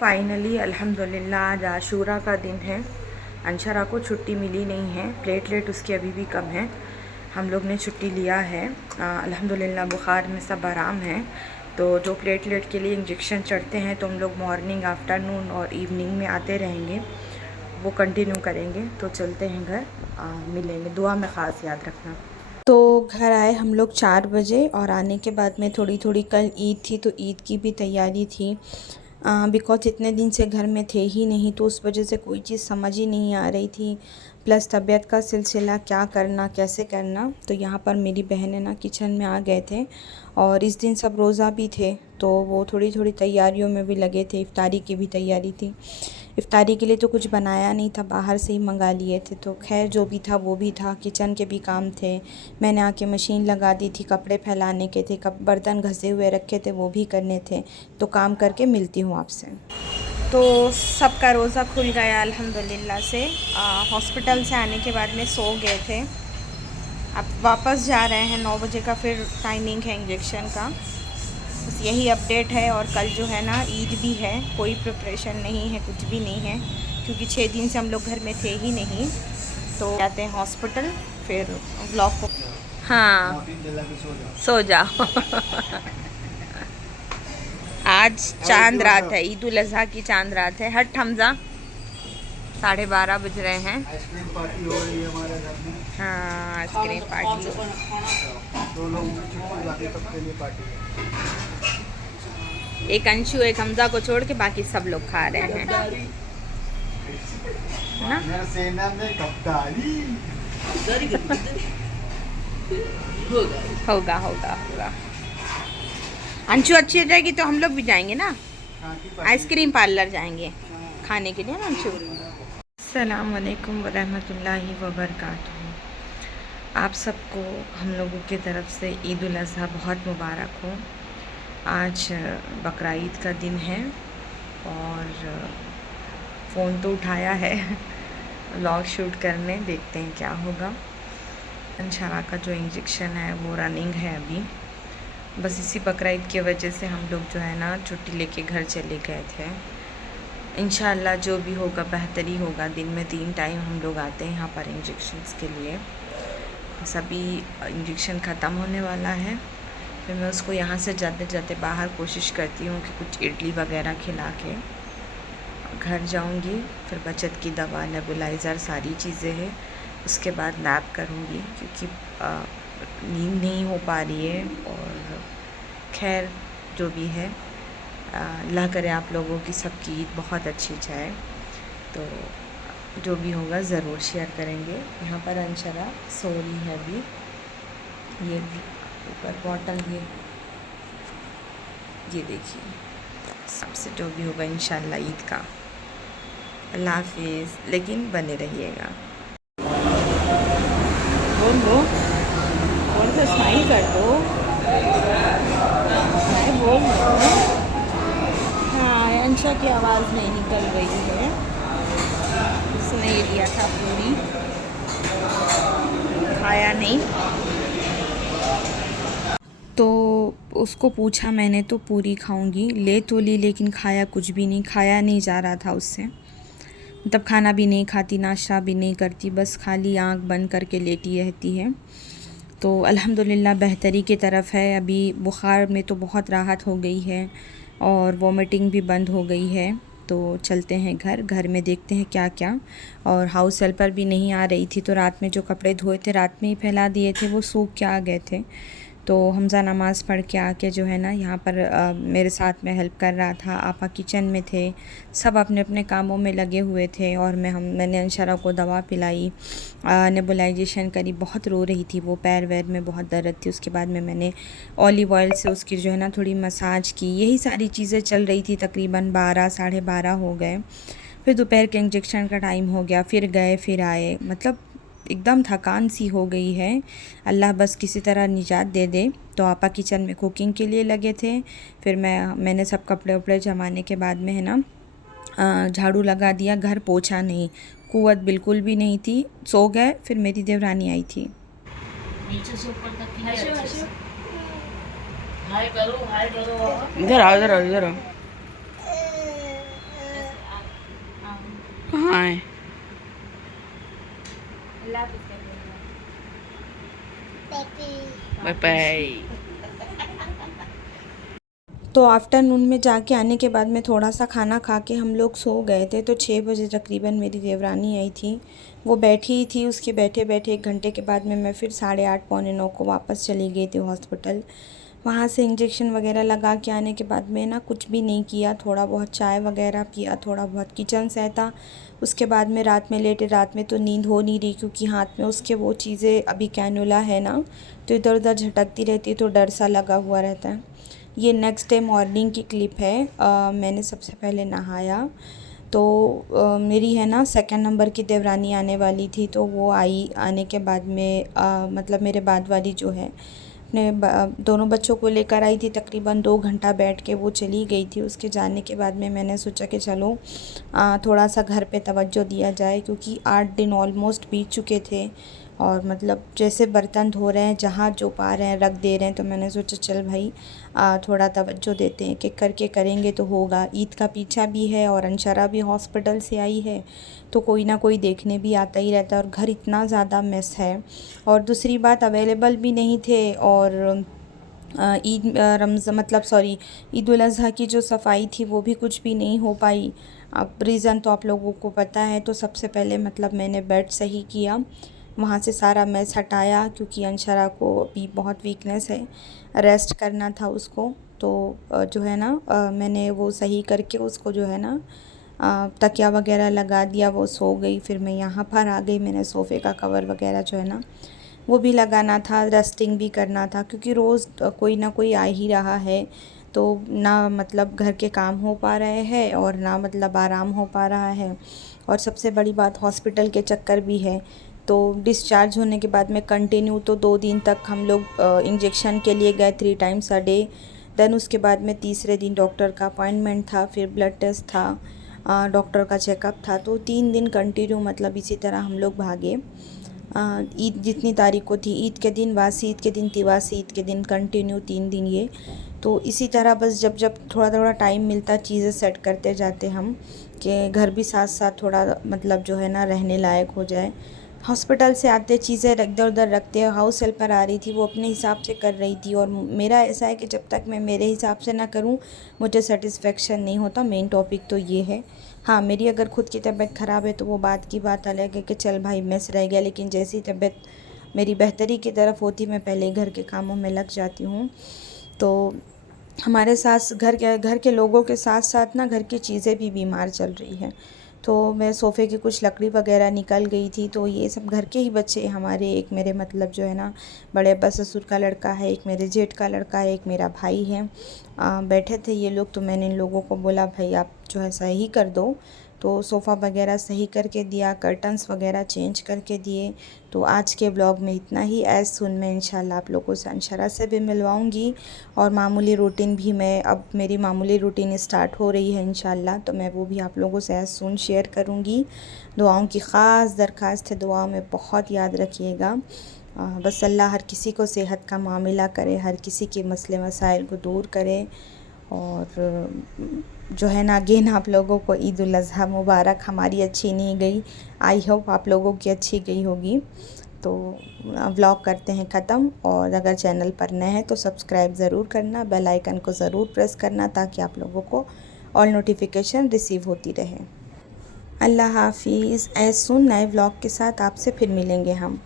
Finally अल्हम्दुलिल्लाह आज आशूरा का दिन है। अंशरा को छुट्टी मिली नहीं है, प्लेटलेट उसकी अभी भी कम है। हम लोग ने छुट्टी लिया है। अल्हम्दुलिल्लाह बुखार में सब आराम है। तो जो प्लेटलेट के लिए इंजेक्शन चढ़ते हैं तो हम लोग मॉर्निंग, आफ्टरनून और इवनिंग में आते रहेंगे, वो कंटिन्यू करेंगे। तो चलते हैं घर, मिलेंगे। दुआ में ख़ास याद रखना। तो घर आए हम लोग 4 बजे और आने के बाद में थोड़ी थोड़ी, कल ईद थी तो ईद की भी तैयारी थी। बिकॉज़ इतने दिन से घर में थे ही नहीं तो उस वजह से कोई चीज़ समझ ही नहीं आ रही थी। प्लस तबीयत का सिलसिला, क्या करना कैसे करना। तो यहाँ पर मेरी बहनें ना किचन में आ गए थे और इस दिन सब रोज़ा भी थे तो वो थोड़ी थोड़ी तैयारियों में भी लगे थे। इफ्तारी की भी तैयारी थी। इफ्तारी के लिए तो कुछ बनाया नहीं था, बाहर से ही मंगा लिए थे। तो खैर जो भी था वो भी था, किचन के भी काम थे। मैंने आके मशीन लगा दी थी, कपड़े फैलाने के थे, बर्तन घसे हुए रखे थे वो भी करने थे। तो काम करके मिलती हूँ आपसे। तो सबका रोज़ा खुल गया अल्हम्दुलिल्लाह से। हॉस्पिटल से आने के बाद में सो गए थे। अब वापस जा रहे हैं, 9 बजे का फिर टाइमिंग है इंजेक्शन का। बस यही अपडेट है। और कल जो है ना ईद भी है, कोई प्रिपरेशन नहीं है, कुछ भी नहीं है, क्योंकि 6 दिन से हम लोग घर में थे ही नहीं। तो जाते हैं हॉस्पिटल, फिर व्लॉग को। हाँ, सो जाओ। आज चांद रात है, ईद उल अज़हा की चांद रात है। हट हमजा, 12:30 बज रहे हैं। आइसक्रीम पार्टी हो रही है हमारे घर में। हाँ, आइसक्रीम पार्टी। दो लोग छुट्टी बाकी सबके लिए पार्टी है। एक अंशु, एक हमजा को छोड़ के बाकी सब लोग खा रहे हैं ना। मेरा सेना में गद्दारी होगा होगा होगा। अंशु अच्छी हो जाएगी तो हम लोग भी जाएंगे ना, आइसक्रीम पार्लर जाएंगे खाने के लिए ना अंशु। अस्सलाम वालेकुम वरहमतुल्लाहि वबरकातुहू। आप सबको हम लोगों की तरफ से ईद उल अज़हा बहुत मुबारक हो। आज बकरा ईद का दिन है और फ़ोन तो उठाया है व्लॉग शूट करने, देखते हैं क्या होगा। अंशरा का जो इंजेक्शन है वो रनिंग है अभी। बस इसी बकरा ईद की वजह से हम लोग जो है ना छुट्टी लेके घर चले गए थे। इंशाअल्लाह जो भी होगा बेहतर ही होगा। दिन में 3 टाइम हम लोग आते हैं यहाँ पर इंजेक्शन्स के लिए। सभी इंजेक्शन ख़त्म होने वाला है, फिर मैं उसको यहाँ से जाते जाते बाहर कोशिश करती हूँ कि कुछ इडली वगैरह खिला के घर जाऊँगी। फिर बचत की दवा, नेबुलाइज़र, सारी चीज़ें हैं। उसके बाद नैप करूँगी क्योंकि नींद नहीं हो पा रही है। और खैर जो भी है, अल्लाह करे आप लोगों की सबकी ईद बहुत अच्छी जाए। तो जो भी होगा ज़रूर शेयर करेंगे। यहाँ पर अंशरा सो रही है अभी। ये ऊपर बॉटल, ये देखिए। सबसे जो भी होगा इंशाल्लाह ईद का। अल्लाह हाफिज़, लेकिन बने रहिएगा। बोल दो, और तो स्माइल कर दो, बोल दो। हाँ, अंशा की आवाज़ नहीं निकल रही है। उसने ये लिया था पूरी, खाया नहीं। तो उसको पूछा मैंने तो पूरी खाऊंगी, ले तो ली लेकिन खाया कुछ भी नहीं, खाया नहीं जा रहा था उससे। मतलब खाना भी नहीं खाती, नाश्ता भी नहीं करती, बस खाली आंख बंद करके लेटी रहती है। तो अल्हम्दुलिल्लाह बेहतरी की तरफ है। अभी बुखार में तो बहुत राहत हो गई है और वॉमिटिंग भी बंद हो गई है। तो चलते हैं घर में देखते हैं क्या क्या। और हाउस हेल्पर भी नहीं आ रही थी तो रात में जो कपड़े धोए थे रात में ही फैला दिए थे, वो सूख के आ गए थे। तो हमज़ा नमाज़ पढ़ के आके जो है ना यहाँ पर मेरे साथ में हेल्प कर रहा था। आपा किचन में थे, सब अपने अपने कामों में लगे हुए थे। और मैंने अंशरा को दवा पिलाई, नेबुलाइजेशन करी। बहुत रो रही थी वो, पैर वैर में बहुत दर्द थी। उसके बाद में मैंने ऑलिव ऑयल से उसकी जो है ना थोड़ी मसाज की। यही सारी चीज़ें चल रही थी। तकरीबन 12 साढ़े 12 हो गए। फिर दोपहर के इंजेक्शन का टाइम हो गया, फिर गए फिर आए। मतलब एकदम थकान सी हो गई है। अल्लाह बस किसी तरह निजात दे दे। तो आपा किचन में कुकिंग के लिए लगे थे। फिर मैंने सब कपड़े उपड़े जमाने के बाद में है ना झाड़ू लगा दिया। घर पोछा नहीं, कुव्वत बिल्कुल भी नहीं थी। सो गए। फिर मेरी देवरानी आई थी। इधर आओ इधर आओ इधर आओ। कहाँ है? Bye bye. तो आफ्टरनून में जाके आने के बाद में थोड़ा सा खाना खा के हम लोग सो गए थे। तो 6 बजे तकरीबन मेरी देवरानी आई थी, वो बैठी ही थी। उसके बैठे बैठे 1 घंटे के बाद में मैं फिर 8:30 पौने 9 को वापस चली गई थी हॉस्पिटल। वहाँ से इंजेक्शन वगैरह लगा के आने के बाद में ना कुछ भी नहीं किया, थोड़ा बहुत चाय वगैरह पिया, थोड़ा बहुत किचन सहता। उसके बाद में रात में लेटे, रात में तो नींद हो नहीं रही क्योंकि हाथ में उसके वो चीज़ें अभी कैनुला है ना, तो इधर उधर झटकती रहती है, तो डर सा लगा हुआ रहता है। ये नेक्स्ट डे मॉर्निंग की क्लिप है। मैंने सबसे पहले नहाया तो मेरी है ना 2nd नंबर की देवरानी आने वाली थी, तो वो आई। आने के बाद में मतलब मेरे बाद वाली जो है अपने दोनों बच्चों को लेकर आई थी। तकरीबन 2 घंटा बैठ के वो चली गई थी। उसके जाने के बाद में मैंने सोचा कि चलो थोड़ा सा घर पे तवज्जो दिया जाए, क्योंकि 8 दिन ऑलमोस्ट बीत चुके थे और मतलब जैसे बर्तन धो रहे हैं, जहाँ जो पा रहे हैं रख दे रहे हैं। तो मैंने सोचा चल भाई थोड़ा तवज्जो देते हैं, कि करके करेंगे तो होगा। ईद का पीछा भी है और अंशरा भी हॉस्पिटल से आई है, तो कोई ना कोई देखने भी आता ही रहता है। और घर इतना ज़्यादा मेस है, और दूसरी बात अवेलेबल भी नहीं थे। और ईद उल अज़हा की जो सफाई थी वो भी कुछ भी नहीं हो पाई। अब रीज़न तो आप लोगों को पता है। तो सबसे पहले मतलब मैंने बेड सही किया, वहाँ से सारा मैस हटाया, क्योंकि अंशरा को अभी बहुत वीकनेस है, रेस्ट करना था उसको। तो जो है ना मैंने वो सही करके उसको जो है ना तकिया वगैरह लगा दिया, वो सो गई। फिर मैं यहाँ पर आ गई, मैंने सोफ़े का कवर वगैरह जो है ना वो भी लगाना था, डस्टिंग भी करना था, क्योंकि रोज़ कोई ना कोई आ ही रहा है। तो ना मतलब घर के काम हो पा रहे हैं और ना मतलब आराम हो पा रहा है। और सबसे बड़ी बात हॉस्पिटल के चक्कर भी है। तो डिस्चार्ज होने के बाद में कंटिन्यू तो 2 दिन तक हम लोग इंजेक्शन के लिए गए 3 टाइम्स अ डे। देन उसके बाद में तीसरे दिन डॉक्टर का अपॉइंटमेंट था, फिर ब्लड टेस्ट था, डॉक्टर का चेकअप था। तो 3 दिन कंटिन्यू मतलब इसी तरह हम लोग भागे। ईद जितनी तारीख को थी, ईद के दिन वासी, ईद के दिन तिवासी, ईद के दिन कंटिन्यू 3 दिन ये। तो इसी तरह बस जब जब थोड़ा थोड़ा टाइम मिलता चीज़ें सेट करते जाते हम, कि घर भी साथ साथ थोड़ा मतलब जो है ना रहने लायक हो जाए। हॉस्पिटल से आते चीज़ें इधर उधर रखते हैं। हाउस हेल्पर आ रही थी, वो अपने हिसाब से कर रही थी, और मेरा ऐसा है कि जब तक मैं मेरे हिसाब से ना करूँ मुझे सेटिस्फेक्शन नहीं होता। मेन टॉपिक तो ये है। हाँ, मेरी अगर खुद की तबीयत ख़राब है तो वो बात की बात अलग है कि चल भाई मिस रह गया, लेकिन जैसी तबीयत मेरी बेहतरी की तरफ होती मैं पहले घर के कामों में लग जाती हूँ। तो हमारे साथ घर के लोगों के साथ साथ ना घर की चीज़ें भी बीमार चल रही हैं। तो मैं सोफ़े की कुछ लकड़ी वगैरह निकल गई थी, तो ये सब घर के ही बच्चे हमारे, एक मेरे मतलब जो है ना बड़े अब्बा ससुर का लड़का है, एक मेरे जेठ का लड़का है, एक मेरा भाई है। बैठे थे ये लोग, तो मैंने इन लोगों को बोला भाई आप जो है सही कर दो। तो सोफ़ा वगैरह सही करके दिया, कर्टन्स वगैरह चेंज करके दिए। तो आज के ब्लॉग में इतना ही। एज़ सुन मैं इंशाल्लाह आप लोगों से अंशरा से भी मिलवाऊंगी, और मामूली रूटीन भी मैं, अब मेरी मामूली रूटीन स्टार्ट हो रही है इंशाल्लाह, तो मैं वो भी आप लोगों से एज़ सुन शेयर करूंगी। दुआओं की ख़ास दरख्वास्त है, दुआओं में बहुत याद रखिएगा। बस अल्लाह हर किसी को सेहत का मामला करे, हर किसी के मसले मसाइल को दूर करे। और जो है ना अगेन आप लोगों को ईद उल अज़हा मुबारक। हमारी अच्छी नहीं गई, आई होप आप लोगों की अच्छी गई होगी। तो व्लॉग करते हैं ख़त्म, और अगर चैनल पर नए हैं तो सब्सक्राइब ज़रूर करना, बेल आइकन को ज़रूर प्रेस करना, ताकि आप लोगों को ऑल नोटिफिकेशन रिसीव होती रहे। अल्लाह हाफिज़। ऐसे सुन नए व्लॉग के साथ आपसे फिर मिलेंगे हम।